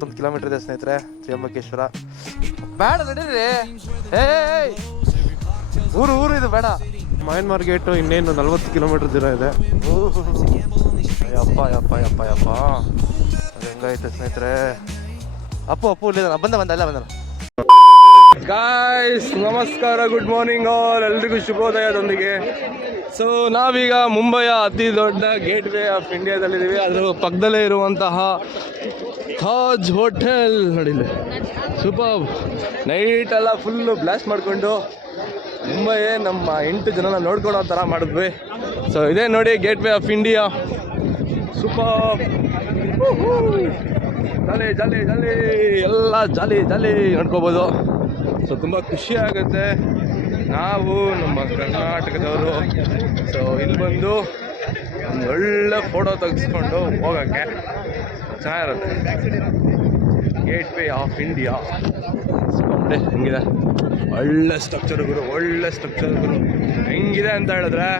41 kilometre ಇದೆ ಸ್ನೇಹಿತರೆ ತ್ರಿಯಂಬಕೇಶ್ವರ. ಬೇಡ ನಡೀರಿ, ಊರು ಇದು ಬೇಡ. ಮಯನ್ಮಾರ್ ಗೇಟು ಇನ್ನೇನು 40 ಕಿಲೋಮೀಟರ್ ದೂರ ಇದೆ. ಯಪ್ಪ ಅದು ಹೆಂಗೈತೆ ಸ್ನೇಹಿತರೆ. ಅಪ್ಪು ಇಲ್ಲ ಬಂದ. ಗಾಯ್ಸ್ ನಮಸ್ಕಾರ, ಗುಡ್ ಮಾರ್ನಿಂಗ್ ಆಲ್, ಎಲ್ರಿಗೂ ಶುಭೋದಯದೊಂದಿಗೆ. ಸೊ ನಾವೀಗ ಮುಂಬೈಯ ಅತಿ ದೊಡ್ಡ ಗೇಟ್ ವೇ ಆಫ್ ಇಂಡಿಯಾದಲ್ಲಿದ್ದೀವಿ. ಅದರ ಪಕ್ಕದಲ್ಲೇ ಇರುವಂತಹ ತಾಜ್ ಹೋಟೆಲ್ ನೋಡಿಲ್ಲ, ಸೂಪರ್. ನೈಟ್ ಎಲ್ಲ ಫುಲ್ಲು ಬ್ಲಾಸ್ಟ್ ಮಾಡಿಕೊಂಡು ಮುಂಬೈ ನಮ್ಮ 8 ಜನನ ನೋಡ್ಕೊಳ್ಳೋ ಥರ ಮಾಡಿದ್ವಿ. ಸೊ ಇದೇ ನೋಡಿ gateway of India, super. Jolly ಎಲ್ಲ ಜಾಲಿ ನೋಡ್ಕೋಬೋದು. ಸೊ ತುಂಬ ಖುಷಿ ಆಗುತ್ತೆ. ನಾವು ನಮ್ಮ ಕರ್ನಾಟಕದವರು. ಸೊ ಇಲ್ಲಿ ಬಂದು ಒಂದು ಒಳ್ಳೆ ಫೋಟೋ ತೆಗೆಸ್ಕೊಂಡು ಹೋಗೋಕ್ಕೆ ಚೆನ್ನಾಗಿರುತ್ತೆ. ಗೇಟ್ ವೇ ಆಫ್ ಇಂಡಿಯಾ ಹೆಂಗಿದೆ, ಒಳ್ಳೆ ಸ್ಟ್ರಕ್ಚರ್ ಗುರು. ಹೆಂಗಿದೆ ಅಂತ ಹೇಳಿದ್ರೆ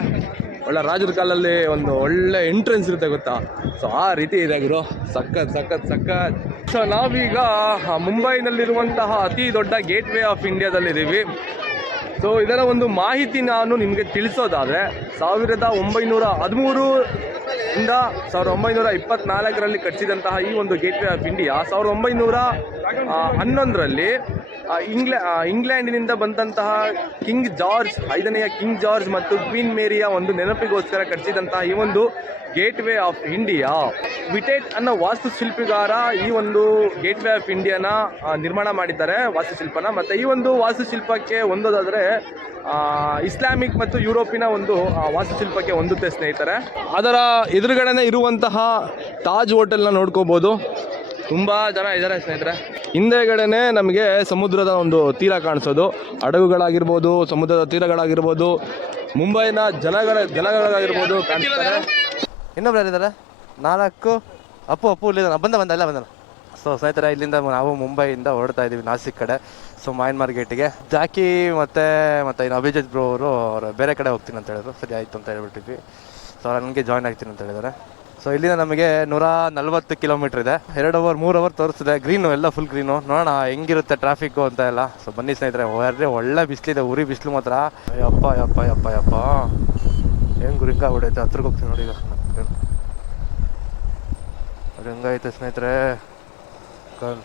ಒಳ್ಳೆ ರಾಜರ ಕಾಲಲ್ಲಿ ಒಂದು ಒಳ್ಳೆ ಎಂಟ್ರೆನ್ಸ್ ಇರುತ್ತೆ ಗೊತ್ತಾ. ಸೊ ಆ ರೀತಿ ಇದೆ ಗುರು, ಸಖತ್. ಸೊ ನಾವೀಗ ಮುಂಬೈನಲ್ಲಿರುವಂತಹ ಅತಿ ದೊಡ್ಡ ಗೇಟ್ ವೇ ಆಫ್ ಇಂಡಿಯಾದಲ್ಲಿದ್ದೀವಿ. ಸೊ ಇದರ ಒಂದು ಮಾಹಿತಿ ನಾನು ನಿಮಗೆ ತಿಳಿಸೋದಾದರೆ 1913 ಇಂದ 1924ರಲ್ಲಿ ಕಟ್ಟಿಸಿದಂತಹ ಈ ಒಂದು ಗೇಟ್ ವೇ ಆಫ್ ಇಂಡಿಯಾ 1911ರಲ್ಲಿ ಇಂಗ್ಲೆಂಡಿನಿಂದ ಬಂದಂತಹ ಕಿಂಗ್ ಜಾರ್ಜ್ 5ನೇ ಕಿಂಗ್ ಜಾರ್ಜ್ ಮತ್ತು ಕ್ವೀನ್ ಮೇರಿಯ ಒಂದು ನೆನಪಿಗೋಸ್ಕರ ಕಟ್ಟಿಸಿದಂತಹ ಈ ಒಂದು ಗೇಟ್ ವೇ ಆಫ್ ಇಂಡಿಯಾ. ವಿಟೇಟ್ ಅನ್ನೋ ವಾಸ್ತುಶಿಲ್ಪಿಗಾರ ಈ ಒಂದು ಗೇಟ್ ವೇ ಆಫ್ ಇಂಡಿಯಾನ ನಿರ್ಮಾಣ ಮಾಡಿದ್ದಾರೆ, ವಾಸ್ತುಶಿಲ್ಪನ. ಮತ್ತು ಈ ಒಂದು ವಾಸ್ತುಶಿಲ್ಪಕ್ಕೆ ಹೊಂದೋದಾದರೆ ಇಸ್ಲಾಮಿಕ್ ಮತ್ತು ಯುರೋಪಿನ ಒಂದು ವಾಸ್ತುಶಿಲ್ಪಕ್ಕೆ ಹೊಂದುತ್ತೆ ಸ್ನೇಹಿತರೆ. ಅದರ ಎದುರುಗಡೆನೇ ಇರುವಂತಹ ತಾಜ್ ಹೋಟೆಲ್ನ ನೋಡ್ಕೋಬೋದು. ತುಂಬ ಜನ ಇದ್ದಾರೆ ಸ್ನೇಹಿತರೆ. ಹಿಂದೆಗಡೆನೆ ನಮಗೆ ಸಮುದ್ರದ ಒಂದು ತೀರ ಕಾಣಿಸೋದು, ಹಡಗುಗಳಾಗಿರ್ಬೋದು, ಸಮುದ್ರದ ತೀರಗಳಾಗಿರ್ಬೋದು, ಮುಂಬೈನ ಜನಗಳಾಗಿರ್ಬೋದು ಕಾಣಿಸ್ತಾರೆ. ಇನ್ನೊಬ್ರು ಯಾರಿದ್ದಾರೆ? 4 ಅಪ್ಪು ಇಲ್ಲಿದ್ದಾನೆ. ಬಂದ. ಸೊ ಸ್ನೇಹಿತರೆ, ಇಲ್ಲಿಂದ ನಾವು ಮುಂಬೈಯಿಂದ ಹೊರಡ್ತಾ ಇದ್ದೀವಿ ನಾಸಿಕ್ ಕಡೆ. ಸೊ ಮಯನ್ಮಾರ್ ಗೇಟಿಗೆ ಜಾಕಿ ಮತ್ತೆ ಇನ್ನು ಅಭಿಜಿತ್ ಬ್ರೋ ಅವರು ಬೇರೆ ಕಡೆ ಹೋಗ್ತೀನಿ ಅಂತ ಹೇಳಿದ್ರು. ಸರಿ ಆಯಿತು ಅಂತ ಹೇಳ್ಬಿಟ್ಟಿದ್ವಿ. ಸೊ ನನಗೆ ಜಾಯ್ನ್ ಆಗ್ತೀನಿ ಅಂತ ಹೇಳಿದ್ದಾರೆ. ಸೊ ಇಲ್ಲಿಂದ ನಮಗೆ 140 ಕಿಲೋಮೀಟರ್ ಇದೆ. 2 ಅವರ್ 3 ಅವರ್ ತೋರಿಸ್ತಿದೆ. ಗ್ರೀನು, ಎಲ್ಲ ಫುಲ್ ಗ್ರೀನು. ನೋಡೋಣ ಹೆಂಗಿರುತ್ತೆ ಟ್ರಾಫಿಕ್ಕು ಅಂತ ಎಲ್ಲ. ಸೊ ಬನ್ನಿ ಸ್ನೇಹಿತರೆ, ಒಳ್ಳೆ ಬಿಸಿಲಿದೆ, ಉರಿ ಬಿಸಿಲು ಮಾತ್ರ. ಯಪ್ಪ ಹೆಂಗೆ ಗುರಿಂಗ ಹೊಡೆಯುತ್ತೆ. ಹತ್ರಕ್ಕೆ ಹೋಗ್ತೀನಿ ನೋಡಿ ಈಗ. ಅದು ಹೆಂಗೈತೆ ಸ್ನೇಹಿತರೆ,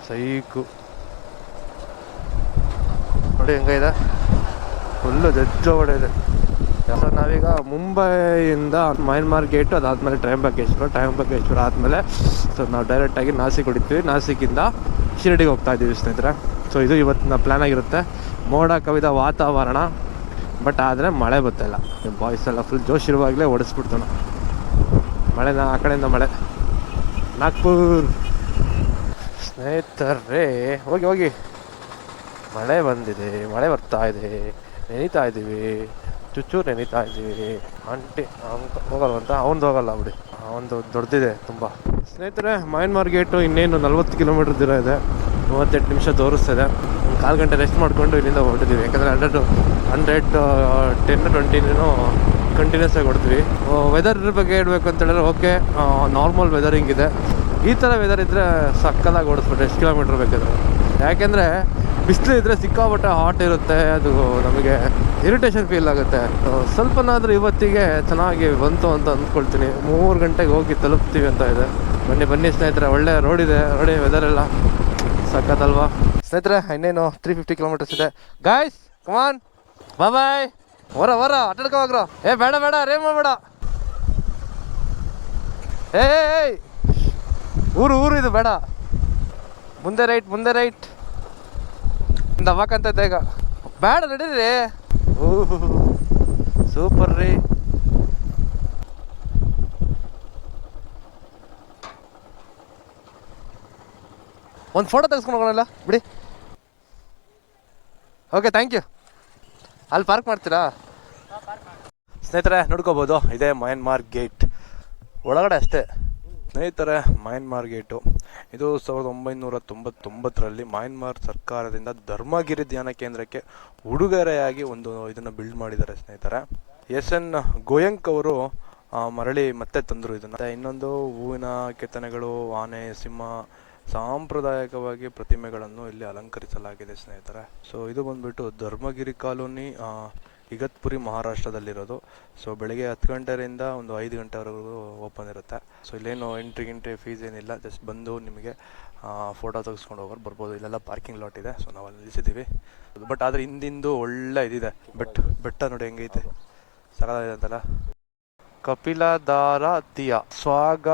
ಸೈಕು ನೋಡಿ ಹೆಂಗಿದೆ, ಫುಲ್ಲು ಜಜ್ಜು ಹೊಡೆಯಿದೆ. ಸೊ ನಾವೀಗ ಮುಂಬೈಯಿಂದ ಮಯನ್ಮಾರ್ ಗೇಟು, ಅದಾದಮೇಲೆ ಟ್ರಯಂಬಕೇಶ್ವರ ಆದಮೇಲೆ ಸೊ ನಾವು ಡೈರೆಕ್ಟಾಗಿ ನಾಸಿಕ್ ಹೊಡಿತೀವಿ. ನಾಸಿಕ್ಕಿಂದ ಶಿರಡಿಗೆ ಹೋಗ್ತಾ ಇದ್ದೀವಿ ಸ್ನೇಹಿತರೆ. ಸೊ ಇದು ಇವತ್ತಿನ ಪ್ಲ್ಯಾನ್ ಆಗಿರುತ್ತೆ. ಮೋಡ ಕವಿದ ವಾತಾವರಣ, ಬಟ್ ಆದರೆ ಮಳೆ ಬರ್ತಾಯಿಲ್ಲ. ಬಾಯ್ಸ್ ಎಲ್ಲ ಫುಲ್ ಜೋಶ್ ಇರುವಾಗಲೇ ಓಡಿಸ್ಬಿಡ್ತಾನ ಮಳೆನ. ಆ ಕಡೆಯಿಂದ ಮಳೆ ನಾಗ್ಪುರ್ ಸ್ನೇಹಿತರೆ. ಹೋಗಿ ಮಳೆ ಬಂದಿದೆ, ಮಳೆ ಬರ್ತಾ ಇದೆ, ನೆನೀತಾ ಇದ್ದೀವಿ, ಚೂರು ನೆನೀತಾ ಇದ್ದೀವಿ. ಆಂಟಿ ಹೋಗಲ್ವಂತ, ಅವನದು ಹೋಗಲ್ಲ ಬಿಡಿ, ಅವನದು ದೊಡ್ಡದಿದೆ ತುಂಬ. ಸ್ನೇಹಿತರೆ, ಮಯನ್ಮಾರ್ ಗೇಟು ಇನ್ನೇನು 40 ಕಿಲೋಮೀಟರ್ ದೂರ ಇದೆ. 38 ನಿಮಿಷ ತೋರಿಸ್ತಿದೆ. ಒಂದು 1/4 ಗಂಟೆ ರೆಸ್ಟ್ ಮಾಡಿಕೊಂಡು ಇಲ್ಲಿಂದ ಹೊರಟಿದ್ದೀವಿ. ಯಾಕಂದರೆ 110-20 ಕಂಟಿನ್ಯೂಸ್ ಆಗಿ ಹೊಡ್ತೀವಿ. ವೆದರ್ ಬಗ್ಗೆ ಹೇಳ್ಬೇಕು ಅಂತ ಹೇಳಿದ್ರೆ, ಓಕೆ ನಾರ್ಮಲ್ ವೆದರಿಂಗ್ ಇದೆ. ಈ ಥರ ವೆದರ್ ಇದ್ದರೆ ಸಕ್ಕದಾಗಿ ಓಡಿಸ್ಬಿಟ್ಟು ಎಷ್ಟು ಕಿಲೋಮೀಟ್ರ್ ಬೇಕಾದ್ರೆ. ಯಾಕೆಂದರೆ ಬಿಸಿಲು ಇದ್ದರೆ ಸಿಕ್ಕಾಪಟ್ಟೆ ಹಾಟ್ ಇರುತ್ತೆ, ಅದು ನಮಗೆ ಇರಿಟೇಷನ್ ಫೀಲ್ ಆಗುತ್ತೆ. ಸ್ವಲ್ಪನಾದರೂ ಇವತ್ತಿಗೆ ಚೆನ್ನಾಗಿ ಬಂತು ಅಂತ ಅಂದ್ಕೊಳ್ತೀನಿ. 3 ಗಂಟೆಗೆ ಹೋಗಿ ತಲುಪ್ತೀವಿ ಅಂತ ಇದೆ. ಬನ್ನಿ ಸ್ನೇಹಿತರೆ, ಒಳ್ಳೆ ರೋಡ್ ಇದೆ ನೋಡಿ, ವೆದರೆಲ್ಲ ಸಕ್ಕತ್ತಲ್ವಾ ಸ್ನೇಹಿತರೆ. ಇನ್ನೇನು 350 ಕಿಲೋಮೀಟರ್ಸ್ ಇದೆ. ಗಾಯ್ಸ್ ಕಮಾನ್, ಬಾಯ್. ಹೊರ ಅಡ್ಡಡ್ಕೋಗ್ರು. ಬೇಡ ರೇ ಮಾಡಬೇಡ. ಊರು ಇದು ಬೇಡ. ಮುಂದೆ ರೈಟ್ ದವಾಕಂತ ಈಗ ಬೇಡ, ನಡೀರಿ. ಸೂಪರ್ ರೀ. ಒಂದು ಫೋಟೋ ತೆಗೆಸ್ಕೊಂಡು ಹೋಗೋಣಲ್ಲ ಬಿಡಿ. Okay, thank you. ಅಲ್ಲಿ ಪಾರ್ಕ್ ಮಾಡ್ತೀರಾ ಸ್ನೇಹಿತರೆ? ನೋಡ್ಕೋಬೋದು, ಇದೇ ಮಯನ್ಮಾರ್ ಗೇಟ್ ಒಳಗಡೆ ಅಷ್ಟೇ ಸ್ನೇಹಿತರೆ. ಮಯನ್ಮಾರ್ ಗೇಟು ಇದು 1999ರಲ್ಲಿ ಮಯನ್ಮಾರ್ ಸರ್ಕಾರದಿಂದ ಧರ್ಮಗಿರಿ ಧ್ಯಾನ ಕೇಂದ್ರಕ್ಕೆ ಉಡುಗೊರೆಯಾಗಿ ಒಂದು ಇದನ್ನು ಬಿಲ್ಡ್ ಮಾಡಿದ್ದಾರೆ ಸ್ನೇಹಿತರೆ. SN ಗೋಯಂಕ್ ಅವರು ಮರಳಿ ಮತ್ತೆ ತಂದರು ಇದನ್ನು. ಇನ್ನೊಂದು ಹೂವಿನ ಕೆತ್ತನೆಗಳು, ಆನೆ, ಸಿಂಹ, ಸಾಂಪ್ರದಾಯಿಕವಾಗಿ ಪ್ರತಿಮೆಗಳನ್ನು ಇಲ್ಲಿ ಅಲಂಕರಿಸಲಾಗಿದೆ ಸ್ನೇಹಿತರೆ. ಸೊ ಇದು ಬಂದ್ಬಿಟ್ಟು ಧರ್ಮಗಿರಿ ಕಾಲೋನಿ, ಇಗತ್ಪುರಿ, ಮಹಾರಾಷ್ಟ್ರದಲ್ಲಿರೋದು. ಸೊ ಬೆಳಿಗ್ಗೆ 10 ಗಂಟೆಯಿಂದ ಒಂದು 5 ಗಂಟೆವರೆಗೂ ಓಪನ್ ಇರುತ್ತೆ. ಸೊ ಇಲ್ಲೇನು ಎಂಟ್ರಿ ಫೀಸ್ ಏನಿಲ್ಲ, ಜಸ್ಟ್ ಬಂದು ನಿಮಗೆ ಫೋಟೋ ತೆಗೆಸ್ಕೊಂಡು ಹೋಗೋರು ಬರ್ಬೋದು. ಇಲ್ಲೆಲ್ಲ ಪಾರ್ಕಿಂಗ್ ಲಾಟ್ ಇದೆ, ಸೊ ನಾವು ಅಲ್ಲಿ ನಿಲ್ಲಿಸಿದ್ದೀವಿ. ಬಟ್ ಆದರೆ ಹಿಂದಿಂದು ಒಳ್ಳೆ ಇದಿದೆ, ಬೆಟ್ಟ ನೋಡಿ ಹೆಂಗೈತೆ, ಸಕಲಾಗಿದೆ ಅಂತಲ್ಲ. ಕಪಿಲಧಾರ ತಿಯ ಸ್ವಾಗ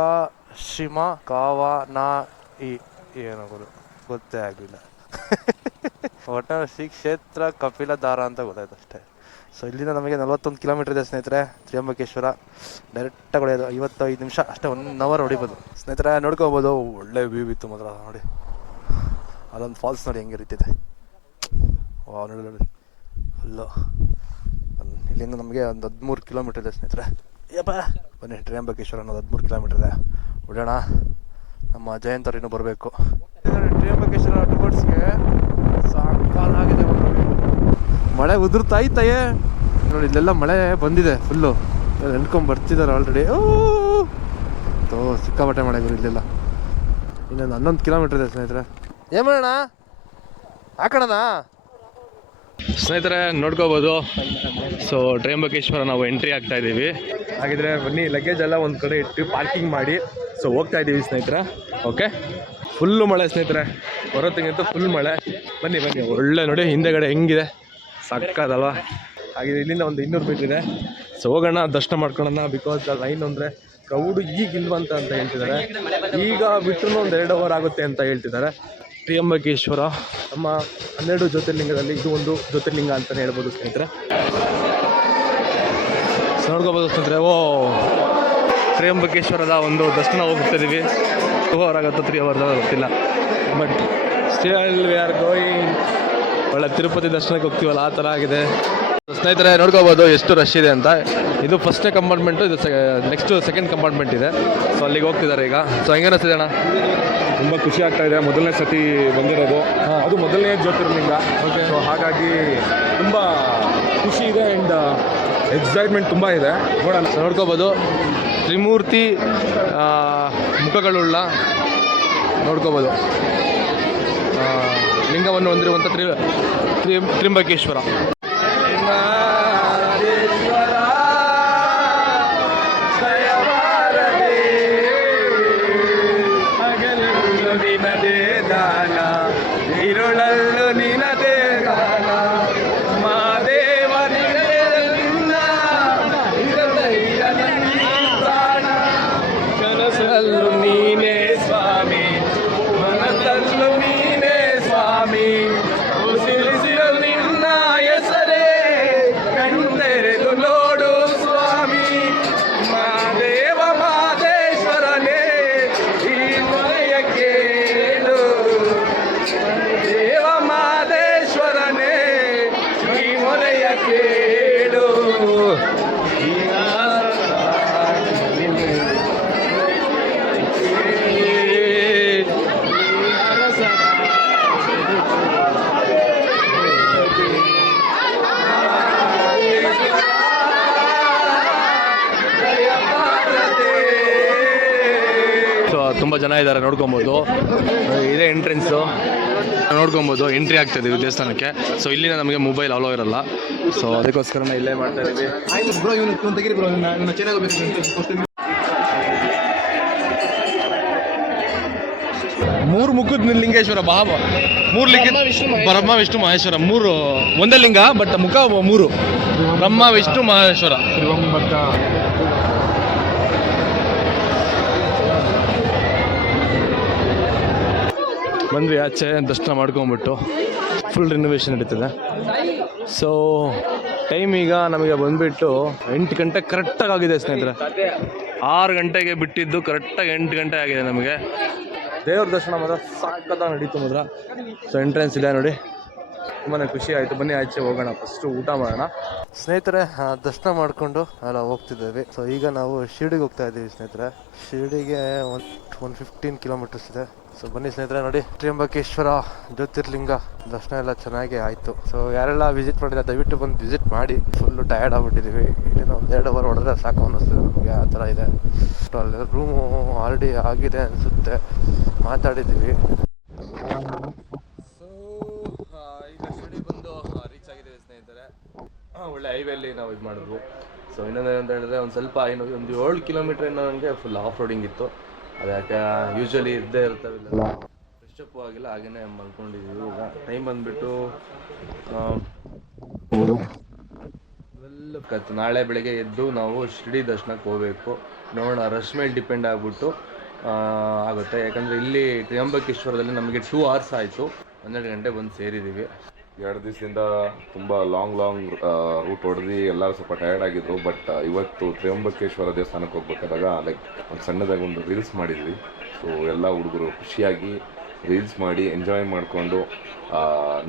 ಶಿಮ ಕಾವನ ಏನೋ ಗೊತ್ತೇ ಆಗಲಿಲ್ಲ. ಒಟ್ಟಾರೆ ಶ್ರೀ ಕ್ಷೇತ್ರ ಕಪಿಲಧಾರ ಅಂತ ಗೊತ್ತಾಯ್ತು ಅಷ್ಟೇ. ಸೊ ಇಲ್ಲಿಂದ ನಮಗೆ 41 ಕಿಲೋಮೀಟರ್ ಇದೆ ಸ್ನೇಹಿತರೆ, ತ್ರಿಯಂಬಕೇಶ್ವರ. ಡೈರೆಕ್ಟಾಗಿ ಹೊಡೆಯೋದು 55 ನಿಮಿಷ ಅಷ್ಟೇ, 1 ಅವರ್ ಹೊಡಿಬೋದು ಸ್ನೇಹಿತರೆ. ನೋಡ್ಕೋಬೋದು, ಒಳ್ಳೆ ವ್ಯೂ ಇತ್ತು ಮಾತ್ರ ನೋಡಿ. ಅಲ್ಲೊಂದು ಫಾಲ್ಸ್ ನೋಡಿ ಹೆಂಗೆ ರೀತಿದೆ, ವಾ ನೋಡಿ ಅಲ್ಲೋ. ಇಲ್ಲಿಂದ ನಮಗೆ ಒಂದು 13 ಕಿಲೋಮೀಟರ್ ಇದೆ ಸ್ನೇಹಿತರೆ. ಯಪ್ಪ ಬನ್ನಿ, ತ್ರಿಯಂಬಕೇಶ್ವರ ಅನ್ನೋದು 13 ಕಿಲೋಮೀಟರ್ ಇದೆ, ಬಿಡೋಣ. ನಮ್ಮ ಜಯಂತ್ ಅವ್ರು ಇನ್ನೂ ಬರಬೇಕು. ತ್ರಿಯಂಬಕೇಶ್ವರ ಟುವರ್ಡ್ಸ್ಗೆ ಸಾಕಾಗಿದೆ. ಮಳೆ ಉದುರ್ತಾಯ್ತಯೇ ನೋಡಿ, ಇಲ್ಲೆಲ್ಲ ಮಳೆ ಬಂದಿದೆ ಫುಲ್ಲು, ನೆನ್ಕೊಂಡು ಬರ್ತಿದ್ದಾರೆ ಆಲ್ರೆಡಿ. ಸಿಕ್ಕಾಪಟ್ಟೆ ಮಳೆ ಗುರು ಇಲ್ಲೆಲ್ಲ. ಇನ್ನೊಂದು 11 ಕಿಲೋಮೀಟರ್ ಇದೆ ಸ್ನೇಹಿತರೆ. ಏನು ಮಾಡೋಣ, ಹಾಕೋಣ ಸ್ನೇಹಿತರೆ. ನೋಡ್ಕೋಬೋದು, ಸೊ ತ್ರಿಯಂಬಕೇಶ್ವರ ನಾವು ಎಂಟ್ರಿ ಆಗ್ತಾ ಇದ್ದೀವಿ. ಹಾಗಿದ್ರೆ ಬನ್ನಿ, ಲಗೇಜ್ ಎಲ್ಲ ಒಂದು ಕಡೆ ಇಟ್ಟು ಪಾರ್ಕಿಂಗ್ ಮಾಡಿ ಸೊ ಹೋಗ್ತಾ ಇದ್ದೀವಿ ಸ್ನೇಹಿತರೆ. ಓಕೆ, ಫುಲ್ಲು ಮಳೆ ಸ್ನೇಹಿತರೆ, ಬರೋತ್ತಿಗಂತೂ ಫುಲ್ ಮಳೆ. ಬನ್ನಿ ಒಳ್ಳೆ ನೋಡಿ ಹಿಂದೆಗಡೆ ಹೆಂಗಿದೆ, ಸಾಕಾದಲ್ವಾ. ಹಾಗೆ ಇಲ್ಲಿಂದ ಒಂದು 200 ಮೀಟರ್ ಇದೆ. ಸೊ ಹೋಗೋಣ, ದರ್ಶನ ಮಾಡ್ಕೊಳ್ಳೋಣ. ಬಿಕಾಸ್ ಲೈನ್ ಅಂದರೆ ಕ್ರೌಡು ಈಗಿಲ್ವಂತ ಅಂತ ಹೇಳ್ತಿದ್ದಾರೆ. ಈಗ ಬಿಟ್ಟರು ಒಂದು 2 ಅವರ್ ಆಗುತ್ತೆ ಅಂತ ಹೇಳ್ತಿದ್ದಾರೆ. ತ್ರಿಯಂಬಕೇಶ್ವರ ನಮ್ಮ 12 ಜ್ಯೋತಿರ್ಲಿಂಗದಲ್ಲಿ ಇದು ಒಂದು ಜ್ಯೋತಿರ್ಲಿಂಗ ಅಂತಲೇ ಹೇಳ್ಬೋದು ಸ್ನೇಹಿತರೆ. ಸೊ ನೋಡ್ಕೋಬೋದು ಸ್ನೇಹಿತರೆ, ತ್ರಿಯಂಬಕೇಶ್ವರದ ಒಂದು ದರ್ಶನ ಹೋಗ್ತಿದ್ದೀವಿ. 2 ಅವರ್ ಆಗುತ್ತೋ 3 ಅವರ್ ಗೊತ್ತಿಲ್ಲ, but still we are going. ಒಳ್ಳೆ ತಿರುಪತಿ ದರ್ಶನಕ್ಕೆ ಹೋಗ್ತೀವಲ್ಲ, ಆ ಥರ ಆಗಿದೆ ಸ್ನೇಹಿತರೆ. ನೋಡ್ಕೋಬೋದು ಎಷ್ಟು ರಶ್ ಇದೆ ಅಂತ. ಇದು ಫಸ್ಟ್ನೇ ಕಂಪಾರ್ಟ್ಮೆಂಟು, ಇದು ನೆಕ್ಸ್ಟ್ ಸೆಕೆಂಡ್ ಕಂಪಾರ್ಟ್ಮೆಂಟ್ ಇದೆ. ಸೊ ಅಲ್ಲಿಗೆ ಹೋಗ್ತಿದ್ದಾರೆ ಈಗ. ಸೊ ಹೆಂಗೆ ಅನಿಸ್ತಿದೆ ಅಣ್ಣ? ತುಂಬ ಖುಷಿ ಆಗ್ತಾ ಇದೆ, ಮೊದಲನೇ ಸತಿ ಬಂದಿರೋದು, ಅದು ಮೊದಲನೇ ಜ್ಯೋತಿರ್ಲಿಂಗ. ಸೊ ಹಾಗಾಗಿ ತುಂಬ ಖುಷಿ ಇದೆ ಆ್ಯಂಡ್ ಎಕ್ಸೈಟ್ಮೆಂಟ್ ತುಂಬ ಇದೆ. ನೋಡೋಣ. ನೋಡ್ಕೋಬೋದು ತ್ರಿಮೂರ್ತಿ ಮುಖಗಳುಳ್ಳ ನೋಡ್ಕೋಬೋದು ಲಿಂಗವನ್ನು ಹೊಂದಿರುವಂಥ ತ್ರಿಯಂಬಕೇಶ್ವರ. ಇರುಳಲ್ಲು ನಿನದೇ ಗಾನ, ಮಾದೇವ ಕನಸಲ್ಲೂ ನೀನೇ ಸ್ವಾಮಿ, ಮನಸ್ಸಲ್ಲೂ ನೀನೇ ಸ್ವಾಮಿ, ಉಸಿರಿಸಿಲು ನಿನ್ನ ಹೆಸರೇ, ಕಣ್ಣೆರೆದು ನೋಡು ಸ್ವಾಮಿ. ಮಾದೇವ ಮಾದೇಶ್ವರನೇ ಈ ಮೊರೆಯ ಕೇಳು, ದೇವ ಮಾದೇಶ್ವರನೇ ಈ ಮೊರೆಯ ಕೇಳು. ತುಂಬ ಜನ ಇದ್ದಾರೆ, ನೋಡ್ಕೊಬೋದು. ಇದೇ ಎಂಟ್ರೆನ್ಸು, ನೋಡ್ಕೊಬೋದು. ಎಂಟ್ರಿ ಆಗ್ತಾಯಿದ್ದೀವಿ ದೇವಸ್ಥಾನಕ್ಕೆ. ಸೊ ಇಲ್ಲಿನ ನಮಗೆ ಮೊಬೈಲ್ ಅಲೋ ಇರಲ್ಲ, ಸೊ ಅದಕ್ಕೋಸ್ಕರ ಇಲ್ಲೇ ಮಾಡ್ತಾ ಇದ್ದೀವಿ. ಮೂರು ಮುಖದ ಲಿಂಗೇಶ್ವರ, ಮೂರು ಲಿಂಗ, ಬ್ರಹ್ಮ ವಿಷ್ಣು ಮಹೇಶ್ವರ, ಮೂರು ಒಂದೇ ಲಿಂಗ, ಬಟ್ ಮುಖ 3: ಬ್ರಹ್ಮ ವಿಷ್ಣು ಮಹೇಶ್ವರ. ಬಂದ್ವಿ ಆಚೆ, ದರ್ಶನ ಮಾಡ್ಕೊಂಬಿಟ್ಟು ಫುಲ್ ರಿನೋವೇಷನ್ ನಡೀತದೆ. ಸೊ ಟೈಮ್ ಈಗ ನಮಗೆ ಬಂದುಬಿಟ್ಟು 8 ಗಂಟೆ ಕರೆಕ್ಟಾಗಿ ಆಗಿದೆ ಸ್ನೇಹಿತರೆ. 6 ಗಂಟೆಗೆ ಬಿಟ್ಟಿದ್ದು ಕರೆಕ್ಟಾಗಿ 8 ಗಂಟೆ ಆಗಿದೆ ನಮಗೆ. ದೇವ್ರ ದರ್ಶನ ಮಾತ್ರ ಸಕ್ಕತ್ತಾಗಿ ನಡೀತು ಮಾತ್ರ. ಸೊ ಎಂಟ್ರೆನ್ಸ್ ಇದೆ ನೋಡಿ, ತುಂಬಾ ಖುಷಿ ಆಯಿತು. ಬನ್ನಿ ಆಚೆ ಹೋಗೋಣ, ಫಸ್ಟು ಊಟ ಮಾಡೋಣ ಸ್ನೇಹಿತರೆ. ದರ್ಶನ ಮಾಡಿಕೊಂಡು ಎಲ್ಲ ಹೋಗ್ತಿದ್ದೇವೆ. ಸೊ ಈಗ ನಾವು ಶಿರ್ಡಿಗೆ ಹೋಗ್ತಾ ಇದ್ದೀವಿ ಸ್ನೇಹಿತರೆ. ಶಿರ್ಡಿಗೆ 115 ಕಿಲೋಮೀಟರ್ಸ್ ಇದೆ. ಸೊ ಬನ್ನಿ ಸ್ನೇಹಿತರೆ, ನೋಡಿ ತ್ರ್ಯಂಬಕೇಶ್ವರ ಜ್ಯೋತಿರ್ಲಿಂಗ ದರ್ಶನ ಎಲ್ಲ ಚೆನ್ನಾಗಿ ಆಯಿತು. ಸೊ ಯಾರೆಲ್ಲ ವಿಸಿಟ್ ಮಾಡಿದ್ರೆ ದಯವಿಟ್ಟು ಬಂದು ವಿಸಿಟ್ ಮಾಡಿ. ಫುಲ್ಲು ಟಯರ್ಡ್ ಆಗ್ಬಿಟ್ಟಿದ್ದೀವಿ. ಇಲ್ಲಿಂದ 1-2 ಅವರ್ ಹೊಡೆದ್ರೆ ಸಾಕು ಅನ್ನಿಸ್ತದೆ ನಮಗೆ, ಆ ಥರ ಇದೆ. ಅಲ್ಲಿ ರೂಮು ಆಲ್ರೆಡಿ ಆಗಿದೆ ಅನಿಸುತ್ತೆ, ಮಾತಾಡಿದ್ದೀವಿ. ಸೊ ಈಗ ಶಿರಡಿ ಬಂದು ರೀಚ್ ಆಗಿದ್ದೀವಿ ಸ್ನೇಹಿತರೆ. ಒಳ್ಳೆ ಹೈವೇಲಿ ನಾವು ಇದು ಮಾಡಿದ್ವು. ಸೊ ಇನ್ನೊಂದೇನಂತ ಹೇಳಿದ್ರೆ ಒಂದು ಸ್ವಲ್ಪ ಒಂದು 7 ಕಿಲೋಮೀಟ್ರ್ ಏನೋ ನನಗೆ ಫುಲ್ ಆಫ್ ರೋಡಿಂಗ್ ಇತ್ತು. ಅದಕ್ಕೆ ಯೂಶ್ವಲಿ ಇದ್ದೇ ಇರ್ತವೆ, ಫ್ರೆಶ್ ಅಪ್ ಆಗಿಲ್ಲ, ಹಾಗೇ ಮಲ್ಕೊಂಡಿದ್ದೀವಿ. ಈಗ ಟೈಮ್ ಬಂದುಬಿಟ್ಟು ನಾಳೆ ಬೆಳಗ್ಗೆ ಎದ್ದು ನಾವು ಶಿರಡಿ ದರ್ಶನಕ್ಕೆ ಹೋಗಬೇಕು. ನೋಡೋಣ, ರಶ್ ಮೇಲೆ ಡಿಪೆಂಡ್ ಆಗಿಬಿಟ್ಟು ಆಗುತ್ತೆ. ಯಾಕಂದರೆ ಇಲ್ಲಿ ತ್ರ್ಯಂಬಕೇಶ್ವರದಲ್ಲಿ ನಮಗೆ 2 hours ಆಯಿತು, 12 ಗಂಟೆ ಬಂದು ಸೇರಿದ್ದೀವಿ. 2 ದಿವಸದಿಂದ ತುಂಬ ಲಾಂಗ್ ರೂಟ್ ಹೊಡೆದು ಎಲ್ಲರೂ ಸ್ವಲ್ಪ ಟಯರ್ಡ್ ಆಗಿದ್ರು. ಬಟ್ ಇವತ್ತು ತ್ರ್ಯಂಬಕೇಶ್ವರ ದೇವಸ್ಥಾನಕ್ಕೆ ಹೋಗ್ಬೇಕಾದಾಗ ಲೈಕ್ ಒಂದು ಸಣ್ಣದಾಗಿ ಒಂದು ರೀಲ್ಸ್ ಮಾಡಿದ್ವಿ. ಸೊ ಎಲ್ಲ ಹುಡುಗರು ಖುಷಿಯಾಗಿ ರೀಲ್ಸ್ ಮಾಡಿ ಎಂಜಾಯ್ ಮಾಡಿಕೊಂಡು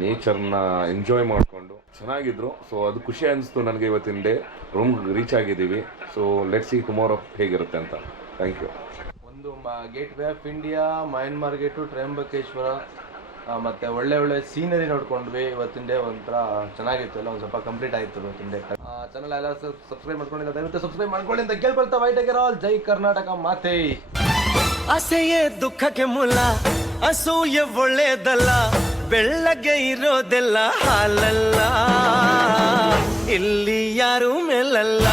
ನೇಚರ್ನ ಎಂಜಾಯ್ ಮಾಡಿಕೊಂಡು ಚೆನ್ನಾಗಿದ್ರು. ಸೊ ಅದು ಖುಷಿ ಅನಿಸ್ತು ನನಗೆ. ಇವತ್ತಿನ ಡೇ ರೂಮ್ಗೆ ರೀಚ್ ಆಗಿದ್ದೀವಿ. ಸೊ ಲೆಟ್ಸ್ ಸಿ ಟುಮಾರೋ ಹೇಗಿರುತ್ತೆ ಅಂತ. Thank you. ಒಂದು gateway of India, Myanmar gate, Trimbakeshwar ಮತ್ತು ಒಳ್ಳೆ ಸೀನರಿ ನೋಡ್ಕೊಂಡ್ವಿ. ಇವತ್ತಿನ ಡೇ ಒಂಥರ ಚೆನ್ನಾಗಿತ್ತು, ಎಲ್ಲ ಒಂದು ಸ್ವಲ್ಪ ಕಂಪ್ಲೀಟ್ ಆಯಿತು ಇವತ್ತಿನ ಡೇ. ಚಾನಲ್ ಎಲ್ಲ ಸಬ್ಸ್ಕ್ರೈಬ್ ಮಾಡ್ಕೊಂಡಿಲ್ಲ, ದಯವಿಟ್ಟು ಸಬ್ಸ್ಕ್ರೈಬ್ ಮಾಡ್ಕೊಳ್ಳಿ ಅಂತ ಕೇಳ್ಕೊಳ್ತಾ ವೈಟೆಗರ್ ಆಲ್. ಜೈ ಕರ್ನಾಟಕ ಮಾತೆ. ಅಸೆಯೇ ದುಃಖಕ್ಕೆ ಮೂಲ, ಅಸೂಯೆ ಒಳ್ಳೇದಲ್ಲ, ಬೆಳ್ಳಗೆ ಇರೋದೆಲ್ಲ ಹಾಲಲ್ಲ, ಇಲ್ಲಿ ಯಾರು ಮೇಲಲ್ಲ.